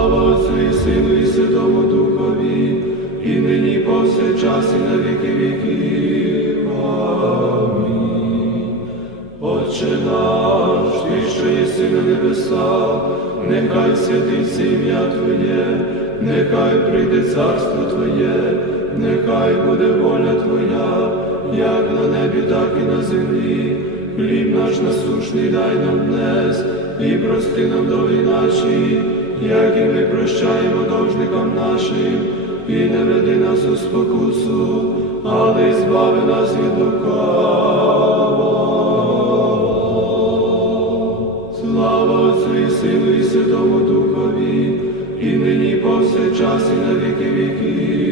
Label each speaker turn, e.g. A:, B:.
A: слава Отцю і Сину, і Святому Духові, і нині, повсякчас, і на віки віків. Амінь. Отче наш, ти, що єси сина небеса, нехай святиться ім'я Твоє, нехай прийде царство Твоє, нехай буде воля Твоя, як на небі, так і на землі. Хліб наш насушний дай нам днес, і прости нам долі наші як і ми прощаємо должникам нашим, і не веди нас у спокусу, але збави нас від лукавого. Слава Отцю і Сину і Святому Духові, і нині повсякчас і на віки